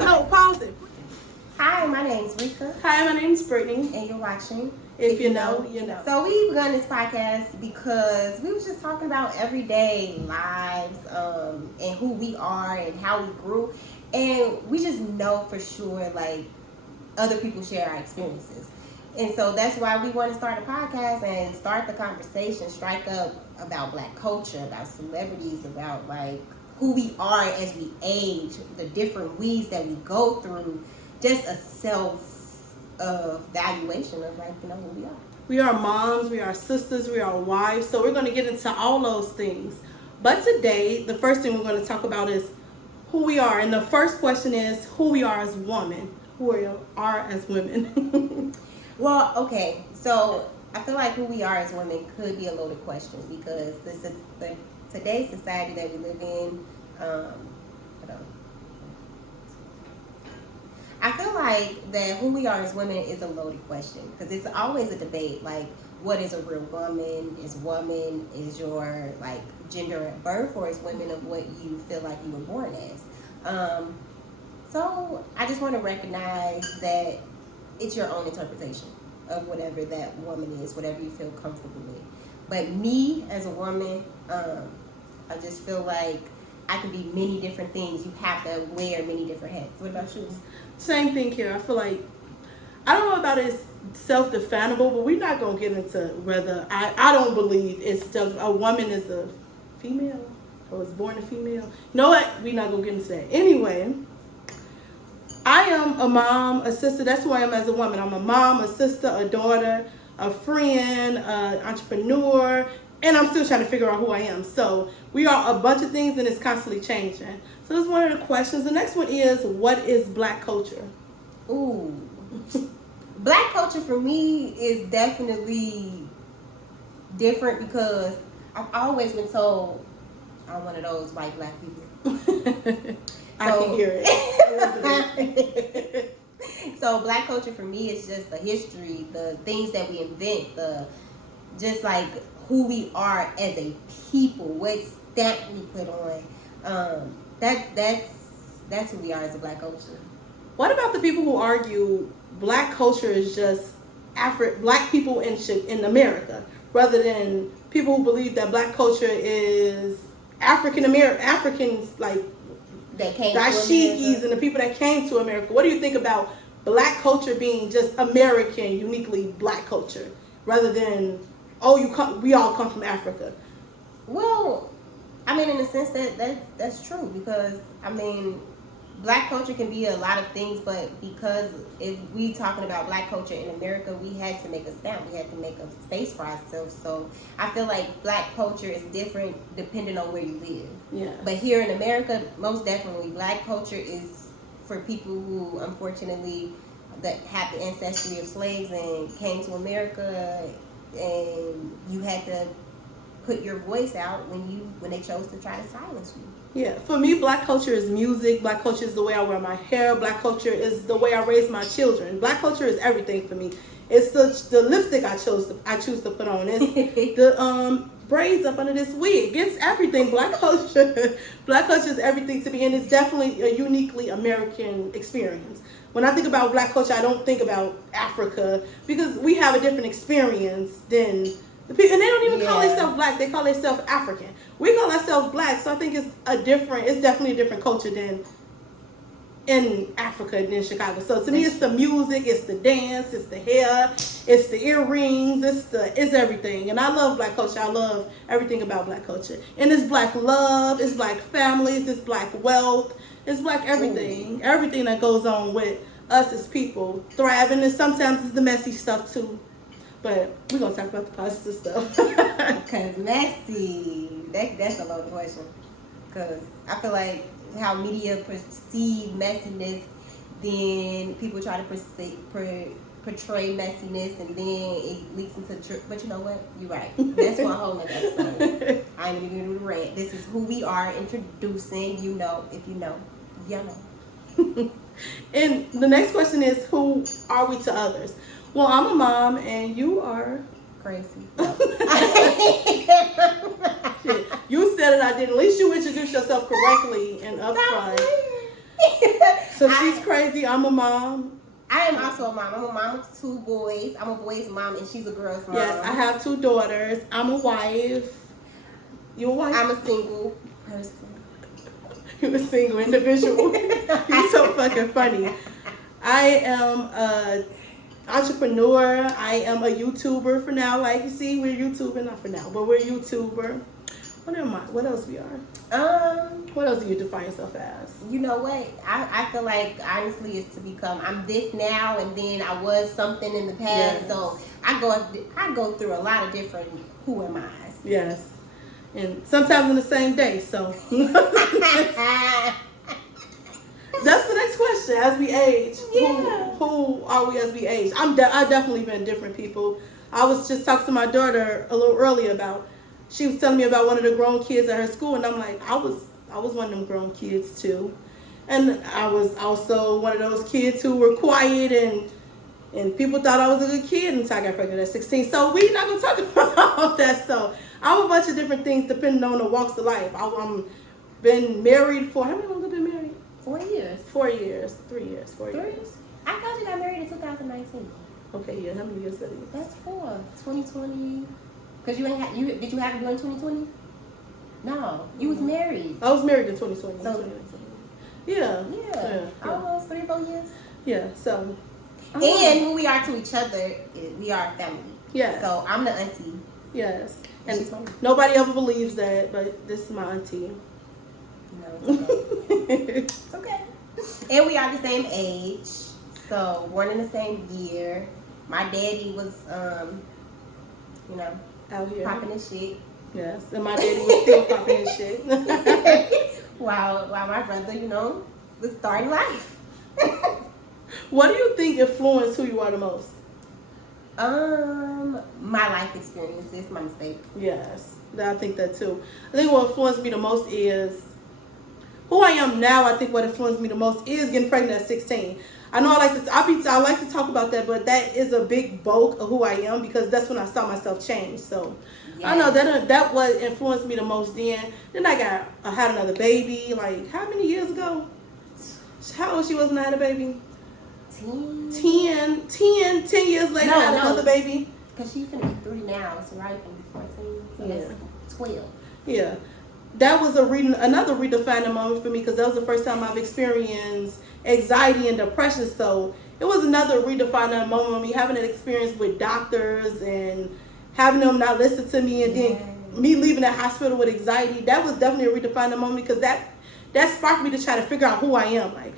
No, pause it. Hi, my name's Rika. Hi, my name's Brittany. And you're watching If you know, you know. So we begun this podcast because we was just talking about everyday lives and who we are and how we grew. And we just know for sure, like, other people share our experiences. And so that's why we want to start a podcast and start the conversation, strike up about Black culture, about celebrities, about, like, who we are as we age, the different weeds that we go through, just a self-valuation of, like, who we are. We are moms, we are sisters, we are wives, so we're going to get into all those things. But today, the first thing we're going to talk about is who we are. And the first question is who we are as women. Who we are as women. Well, okay, so I feel like who we are as women could be a loaded question because this is today's society that we live in. I feel like that who we are as women is a loaded question because it's always a debate. Like, what is a real woman? Is your, like, gender at birth, or is women of what you feel like you were born as? So I just want to recognize that it's your own interpretation of whatever that woman is, whatever you feel comfortable with. But me as a woman, I just feel like I can be many different things. You have to wear many different hats. What about you? Same thing here. I feel like, I don't know about it's self-definable, but we're not going to get into whether, I don't believe it's just a woman is a female or was born a female. You know what? We're not going to get into that. Anyway, I am a mom, a sister. That's who I am as a woman. I'm a mom, a sister, a daughter, a friend, an entrepreneur, and I'm still trying to figure out who I am. So we are a bunch of things, and it's constantly changing. So that's one of the questions. The next one is, what is Black culture? Ooh. Black culture for me is definitely different because I've always been told I'm one of those white Black people. I can hear it. So Black culture for me is just the history, the things that we invent, just like who we are as a people, what stamp we put on. That's who we are as a Black culture. What about the people who argue Black culture is just Black people in America, rather than people who believe that Black culture is Africans, like the Dashikis and the people that came to America? What do you think about Black culture being just American, uniquely Black culture, rather than we all come from Africa? Well, I mean, in the sense that's true because I mean, Black culture can be a lot of things, but because if we talking about Black culture in America, we had to make a stamp. We had to make a space for ourselves. So I feel like Black culture is different depending on where you live. Yeah. But here in America, most definitely, Black culture is for people who, unfortunately, that have the ancestry of slaves and came to America, and you had to put your voice out when they chose to try to silence you. Yeah, for me, Black culture is music. Black culture is the way I wear my hair. Black culture is the way I raise my children. Black culture is everything for me. It's the lipstick I choose to put on. It's the braids up under this wig. It's everything. Black culture is everything to me, and it's definitely a uniquely American experience. When I think about Black culture, I don't think about Africa because we have a different experience than the people, and they don't even call themselves Black. They call themselves African. We call ourselves Black, so I think it's definitely a different culture than in Africa and in Chicago. So to me, it's the music, it's the dance, it's the hair, it's the earrings, it's everything. And I love Black culture. I love everything about Black culture. And it's Black love, it's Black families, it's Black wealth, it's Black everything. Everything that goes on with us as people thriving, and sometimes it's the messy stuff too. But we're going to talk about the positive stuff. Because messy, that's a loaded question. Because I feel like how media perceive messiness, then people try to portray messiness, and then it leaks into but you know what? You're right. That's for a whole other episode. I ain't even going to do the rant. This is who we are introducing. You know, if you know, you know. And the next question is, who are we to others? Well, I'm a mom, and you are crazy. Shit, you said it, I didn't. At least you introduced yourself correctly and upfront. So she's crazy. I'm a mom. I am also a mom. I'm a mom of 2 boys. I'm a boy's mom, and she's a girl's mom. Yes, I have 2 daughters. I'm a wife. You a wife? I'm a single person. You're a single individual. You're so fucking funny. I am a entrepreneur. I am a YouTuber for now. Like you see, we're YouTubing, not for now, but we're a YouTuber. What am I? What else we are? What else do you define yourself as? You know what? I feel like honestly it's to become. I'm this now, and then I was something in the past. Yes. So I go through a lot of different who am I's. Yes, and sometimes in the same day. So that's the next question. As we age, Yeah. who are we as we age? I've definitely been different people. I was just talking to my daughter a little earlier about. She was telling me about one of the grown kids at her school, and I'm like, I was one of them grown kids too, and I was also one of those kids who were quiet and people thought I was a good kid until I got pregnant at 16. So we're not gonna talk about that. So I'm a bunch of different things depending on the walks of life. I'm been married for how many long have I been married? 4 years. 4 years, 3 years, 4 years. I thought you got married in 2019. Okay, yeah. How many years that is? That's 4. 2020. Cause you ain't did you have it during 2020? No, you was married. I was married in 2020. So- Yeah. Yeah, almost 3 or 4 years. Yeah. So. And who we are to each other, we are a family. Yes. So I'm the auntie. Yes. And And she's my nobody ever believes that, but this is my auntie. No, it's okay. And we are the same age. So born in the same year. My daddy was Out here. popping his shit. Yes. And my daddy was still popping his shit. while my brother, was starting life. What do you think influenced who you are the most? My life experiences, my mistakes. Yes. I think that too. I think what influenced me the most is who I am now. I think what influenced me the most is getting pregnant at 16. I know I like to talk about that, but that is a big bulk of who I am because that's when I saw myself change. So I know that what influenced me the most then. Then I had another baby, like how many years ago? How old she was when I had a baby? 10. 10 years later, I had another baby. Because she's going to be 3 now, so right from 14. So that's 12. Yeah. That was another redefining moment for me because that was the first time I've experienced anxiety and depression. So it was another redefining moment of me having an experience with doctors and having them not listen to me and then me leaving the hospital with anxiety. That was definitely a redefining moment because that sparked me to try to figure out who I am. Like,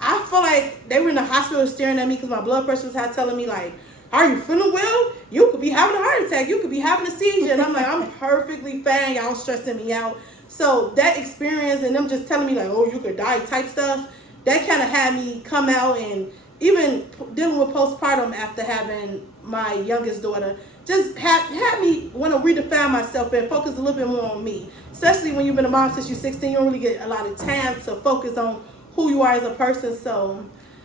I feel like they were in the hospital staring at me because my blood pressure was high, telling me like, are you feeling well? You could be having a heart attack. You could be having a seizure. And I'm like, I'm perfectly fine. Y'all stressing me out. So that experience and them just telling me like, oh, you could die type stuff, that kind of had me come out. And even dealing with postpartum after having my youngest daughter just had me want to redefine myself and focus a little bit more on me. Especially when you've been a mom since you're 16, you don't really get a lot of time to focus on who you are as a person. So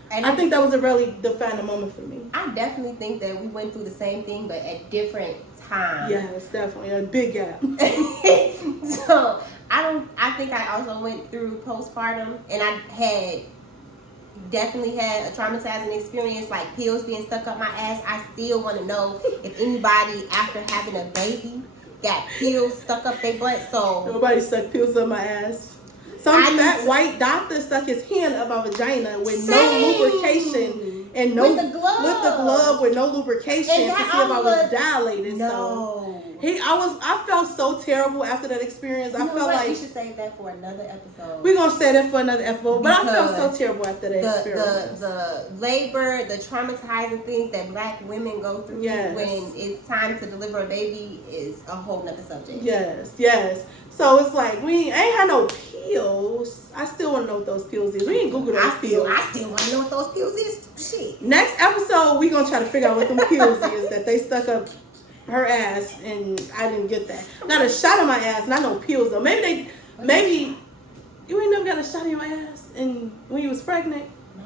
and I think that was a really defining moment for me. I definitely think that we went through the same thing, but at different times. Yes, definitely a big gap. So I think I also went through postpartum, and I definitely had a traumatizing experience, like pills being stuck up my ass. I still want to know if anybody after having a baby got pills stuck up their butt. So nobody stuck pills up my ass. Some fat white doctor stuck his hand up my vagina with no lubrication and with the glove with no lubrication to see if I was dilated. No. So I felt so terrible after that experience. I felt like we should save that for another episode. We're gonna save that for another episode. But I felt so terrible after that experience. The labor, the traumatizing things that Black women go through when it's time to deliver a baby is a whole nother subject. Yes. So it's like we ain't had no pills. I still want to know what those pills is. We ain't Google those pills. I still want to know what those pills is. Shit. Next episode, we gonna try to figure out what them pills is that they stuck up her ass, and I didn't get that. Got a shot in my ass, not no pills though. Maybe you ain't never got a shot in your ass, and when you was pregnant. No.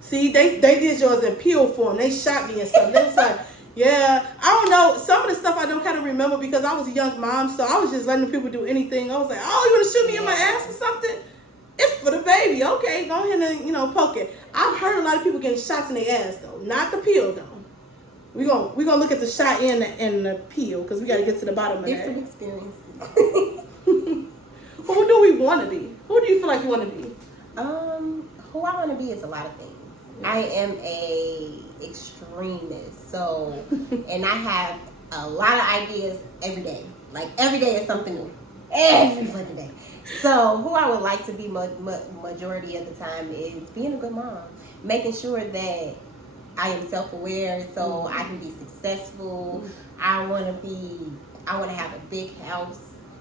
See, they did yours in pill form. They shot me and stuff. It's like. Yeah, I don't know. Some of the stuff I don't kind of remember because I was a young mom, so I was just letting the people do anything. I was like, oh, you want to shoot me in my ass or something? It's for the baby. Okay, go ahead and, poke it. I've heard a lot of people getting shots in their ass, though. Not the peel, though. We're gonna look at the shot and the peel, because we got to get to the bottom of Different that. experiences. Who do we want to be? Who do you feel like you want to be? Who I want to be is a lot of things. I am a extremist, so, and I have a lot of ideas every day. Like, every day is something new. Every fucking day. So, who I would like to be majority of the time is being a good mom. Making sure that I am self-aware so I can be successful. I want to have a big house.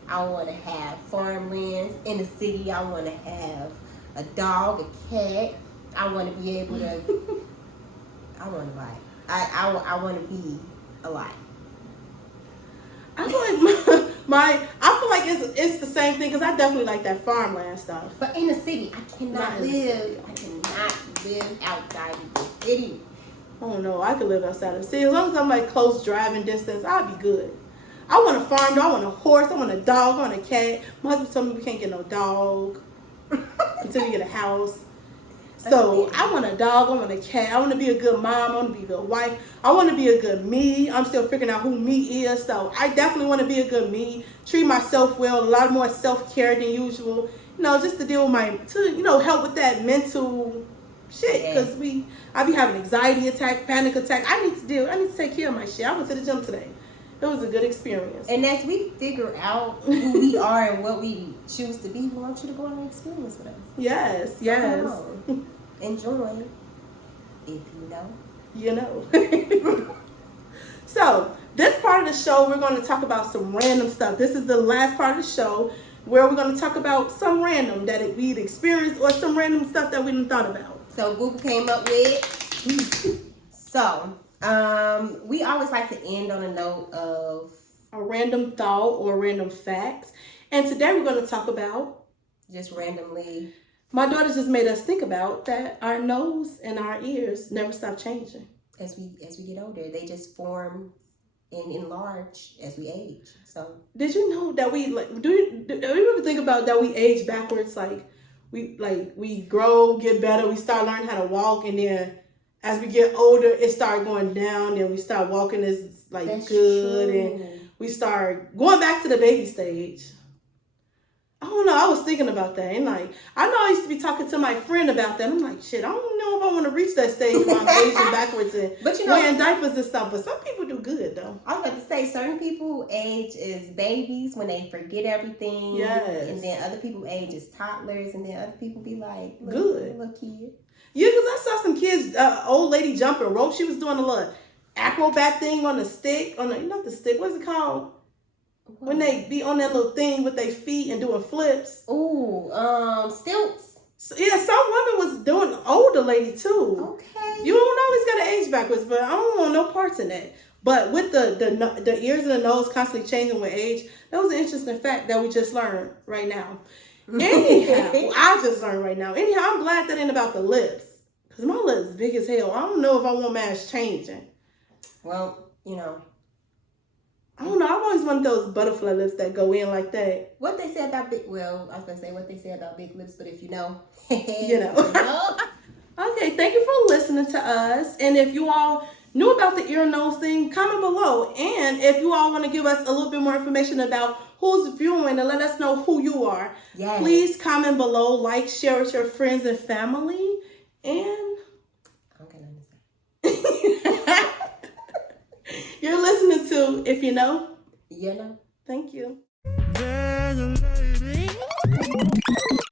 I want to have farmlands in the city. I want to have a dog, a cat. I want to be able to. I want to like. I want to be a lot. I feel like I feel like it's the same thing, because I definitely like that farmland stuff. But in the city, I cannot live. I cannot live outside of the city. Oh no, I could live outside of the city as long as I'm like close driving distance. I'll be good. I want a farm dog. I want a horse. I want a dog. I want a cat. My husband told me we can't get no dog until we get a house. So I want a dog. I want a cat. I want to be a good mom. I want to be a good wife. I want to be a good me. I'm still figuring out who me is. So I definitely want to be a good me. Treat myself well. A lot more self-care than usual. Just to deal with help with that mental shit. Because I be having anxiety attack, panic attack. I need to take care of my shit. I went to the gym today. It was a good experience. And as we figure out who we are and what we choose to be, we want you to go on an experience with us. Yes. Enjoy. If you know. So, this part of the show, we're going to talk about some random stuff. This is the last part of the show where we're going to talk about some random that we'd experienced or some random stuff that we didn't thought about. So, Google came up with. So, we always like to end on a note of a random thought or a random fact. And today we're going to talk about just randomly. My daughter just made us think about that our nose and our ears never stop changing. As we get older, they just form and enlarge as we age. So did you know that we do you ever think about that we age backwards? We grow, get better, we start learning how to walk, and then as we get older, it started going down, and we start walking as That's good, true. and we start going back to the baby stage. I don't know. I was thinking about that, and I know I used to be talking to my friend about that. I'm like, shit, I don't know if I want to reach that stage where I'm aging backwards and wearing diapers and stuff. But some people do good though. I was about to say, certain people age as babies when they forget everything. Yes. And then other people age as toddlers, and then other people be like, good little kid. Yeah, because I saw some kids, old lady jumping rope. She was doing a little acrobat thing on the stick, not the stick. What's it called? What? When they be on that little thing with their feet and doing flips. Ooh, stilts. So, yeah, some women was doing older lady too. Okay. You don't always gotta age backwards, but I don't want no parts in that. But with the ears and the nose constantly changing with age, that was an interesting fact that we just learned right now. Anyhow, I just learned right now. Anyhow, I'm glad that ain't about the lips. Because my lips big as hell. I don't know if I want mine changing. Well, I don't know. I've always wanted those butterfly lips that go in like that. What they say about I was going to say what they say about big lips, but if you know. you know. Okay, thank you for listening to us. And if you all knew about the ear and nose thing, comment below. And if you all want to give us a little bit more information about who's viewing and let us know who you are, yes, please comment below, like, share with your friends and family. And I'm going to understand. You're listening to If You Know. You know. Thank you.